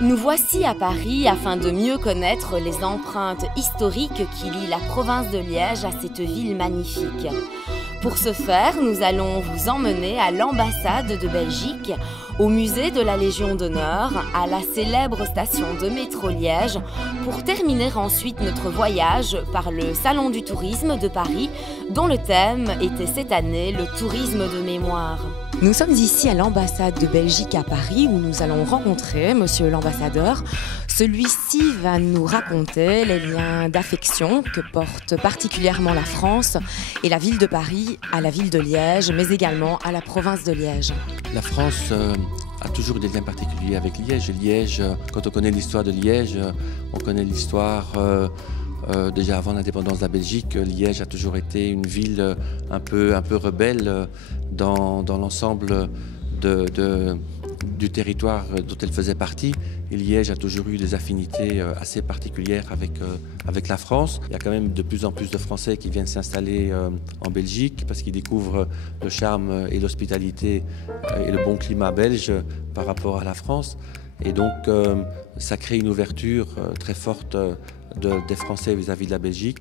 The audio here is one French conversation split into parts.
Nous voici à Paris afin de mieux connaître les empreintes historiques qui lient la province de Liège à cette ville magnifique. Pour ce faire, nous allons vous emmener à l'ambassade de Belgique, au musée de la Légion d'honneur, à la célèbre station de métro Liège, pour terminer ensuite notre voyage par le Salon du tourisme de Paris, dont le thème était cette année le tourisme de mémoire. Nous sommes ici à l'ambassade de Belgique à Paris où nous allons rencontrer monsieur l'ambassadeur. Celui-ci va nous raconter les liens d'affection que portent particulièrement la France et la ville de Paris à la ville de Liège, mais également à la province de Liège. La France a toujours des liens particuliers avec Liège. Liège, quand on connaît l'histoire de Liège, on connaît l'histoire déjà avant l'indépendance de la Belgique. Liège a toujours été une ville un peu rebelle dans l'ensemble du territoire dont elle faisait partie. Et Liège a toujours eu des affinités assez particulières avec la France. Il y a quand même de plus en plus de Français qui viennent s'installer en Belgique parce qu'ils découvrent le charme et l'hospitalité et le bon climat belge par rapport à la France. Et donc ça crée une ouverture très forte des Français vis-à-vis de la Belgique.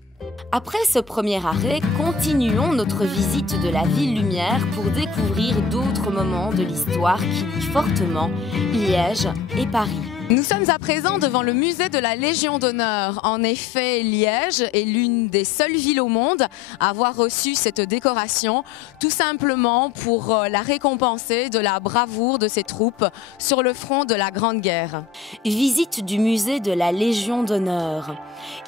Après ce premier arrêt, continuons notre visite de la ville lumière pour découvrir d'autres moments de l'histoire qui lient fortement Liège et Paris. Nous sommes à présent devant le musée de la Légion d'honneur. En effet, Liège est l'une des seules villes au monde à avoir reçu cette décoration, tout simplement pour la récompenser de la bravoure de ses troupes sur le front de la Grande Guerre. Visite du musée de la Légion d'honneur.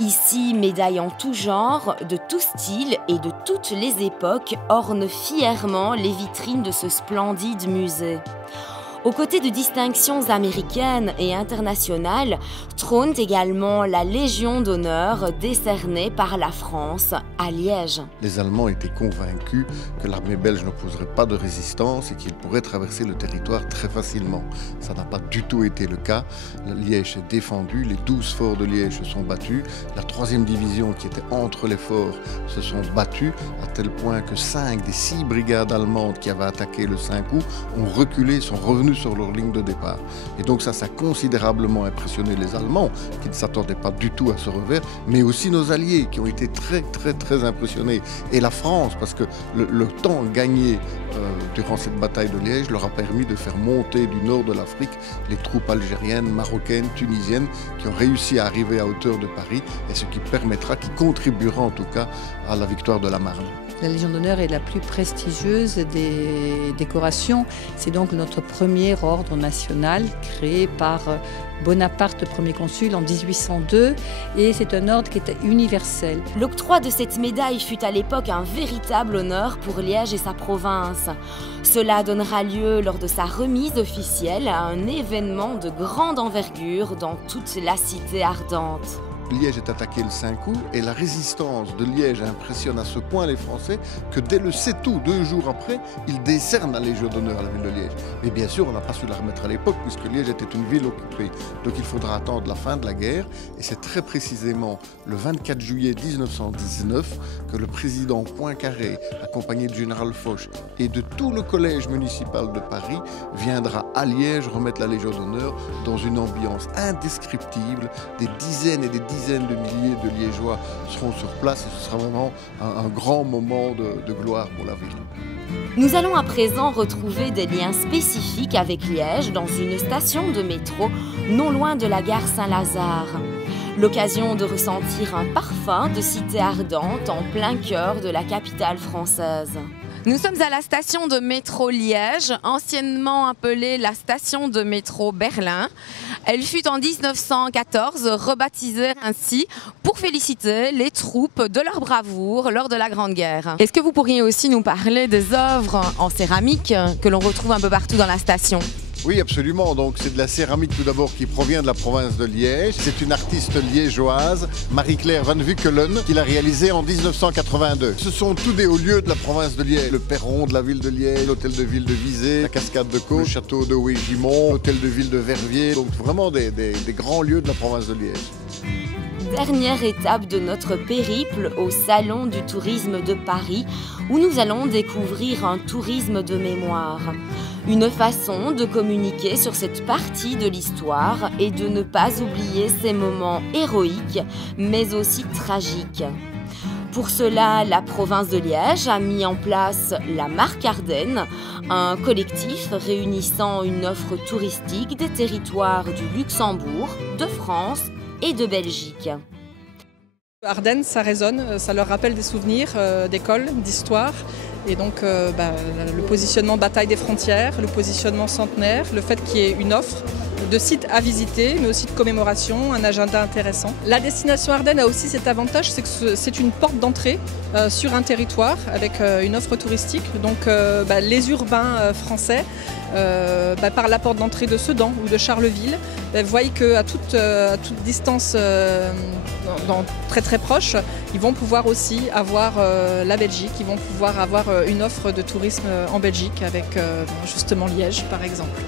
Ici, médailles en tout genre, de tout style et de toutes les époques ornent fièrement les vitrines de ce splendide musée. Aux côtés de distinctions américaines et internationales, trône également la Légion d'honneur décernée par la France à Liège. Les Allemands étaient convaincus que l'armée belge n'opposerait pas de résistance et qu'ils pourraient traverser le territoire très facilement. Ça n'a pas du tout été le cas. Liège est défendu, les 12 forts de Liège se sont battus. La 3e division qui était entre les forts se sont battus à tel point que 5 des 6 brigades allemandes qui avaient attaqué le 5 août ont reculé, sont revenus sur leur ligne de départ. Et donc ça a considérablement impressionné les Allemands qui ne s'attendaient pas du tout à ce revers, mais aussi nos alliés qui ont été très impressionnés. Et la France, parce que le temps gagné durant cette bataille de Liège leur a permis de faire monter du nord de l'Afrique les troupes algériennes, marocaines, tunisiennes qui ont réussi à arriver à hauteur de Paris et ce qui permettra, qui contribuera en tout cas à la victoire de la Marne. La Légion d'honneur est la plus prestigieuse des décorations. C'est donc notre premier ordre national créé par Bonaparte, premier consul, en 1802. Et c'est un ordre qui est universel. L'octroi de cette médaille fut à l'époque un véritable honneur pour Liège et sa province. Cela donnera lieu lors de sa remise officielle à un événement de grande envergure dans toute la cité ardente. Liège est attaqué le 5 août et la résistance de Liège impressionne à ce point les Français que dès le 7 août, 2 jours après, ils décernent la Légion d'honneur à la ville de Liège. Mais bien sûr, on n'a pas su la remettre à l'époque puisque Liège était une ville occupée. Donc il faudra attendre la fin de la guerre et c'est très précisément le 24 juillet 1919 que le président Poincaré, accompagné du général Foch et de tout le collège municipal de Paris, viendra à Liège remettre la Légion d'honneur dans une ambiance indescriptible. Des dizaines et des dizaines de milliers de Liégeois seront sur place et ce sera vraiment un grand moment de gloire pour la ville. Nous allons à présent retrouver des liens spécifiques avec Liège dans une station de métro non loin de la gare Saint-Lazare. L'occasion de ressentir un parfum de cité ardente en plein cœur de la capitale française. Nous sommes à la station de métro Liège, anciennement appelée la station de métro Berlin. Elle fut en 1914 rebaptisée ainsi pour féliciter les troupes de leur bravoure lors de la Grande Guerre. Est-ce que vous pourriez aussi nous parler des œuvres en céramique que l'on retrouve un peu partout dans la station ? Oui, absolument. Donc, c'est de la céramique tout d'abord qui provient de la province de Liège. C'est une artiste liégeoise, Marie-Claire Van Vuckelen, qui l'a réalisée en 1982. Ce sont tous des hauts lieux de la province de Liège. Le perron de la ville de Liège, l'hôtel de ville de Visé, la cascade de Caux, le château de Houé-Gimont, l'hôtel de ville de Verviers. Donc, vraiment des grands lieux de la province de Liège. Dernière étape de notre périple au Salon du tourisme de Paris, où nous allons découvrir un tourisme de mémoire. Une façon de communiquer sur cette partie de l'histoire et de ne pas oublier ces moments héroïques, mais aussi tragiques. Pour cela, la province de Liège a mis en place la Marque Ardennes, un collectif réunissant une offre touristique des territoires du Luxembourg, de France et de Belgique. Ardennes, ça résonne, ça leur rappelle des souvenirs d'école, d'histoire. Et donc le positionnement bataille des frontières, le positionnement centenaire, le fait qu'il y ait une offre de sites à visiter, mais aussi de commémoration, un agenda intéressant. La destination Ardennes a aussi cet avantage, c'est que c'est une porte d'entrée sur un territoire avec une offre touristique. Donc les urbains français, par la porte d'entrée de Sedan ou de Charleville, voient qu'à toute distance très très proche, ils vont pouvoir aussi avoir la Belgique, ils vont pouvoir avoir une offre de tourisme en Belgique avec justement Liège par exemple.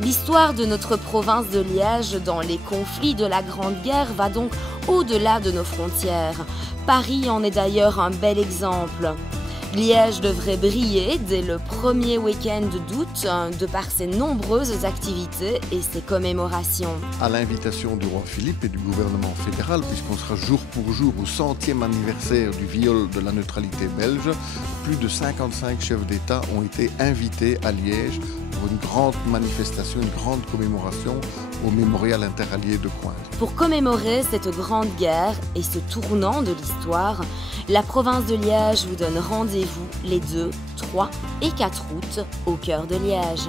L'histoire de notre province de Liège dans les conflits de la Grande Guerre va donc au-delà de nos frontières. Paris en est d'ailleurs un bel exemple. Liège devrait briller dès le premier week-end d'août de par ses nombreuses activités et ses commémorations. À l'invitation du roi Philippe et du gouvernement fédéral, puisqu'on sera jour pour jour au 100e anniversaire du viol de la neutralité belge, plus de 55 chefs d'État ont été invités à Liège pour une grande manifestation, une grande commémoration au mémorial interallié de Cointre. Pour commémorer cette grande guerre et ce tournant de l'histoire, la province de Liège vous donne rendez-vous les 2, 3 et 4 août au cœur de Liège.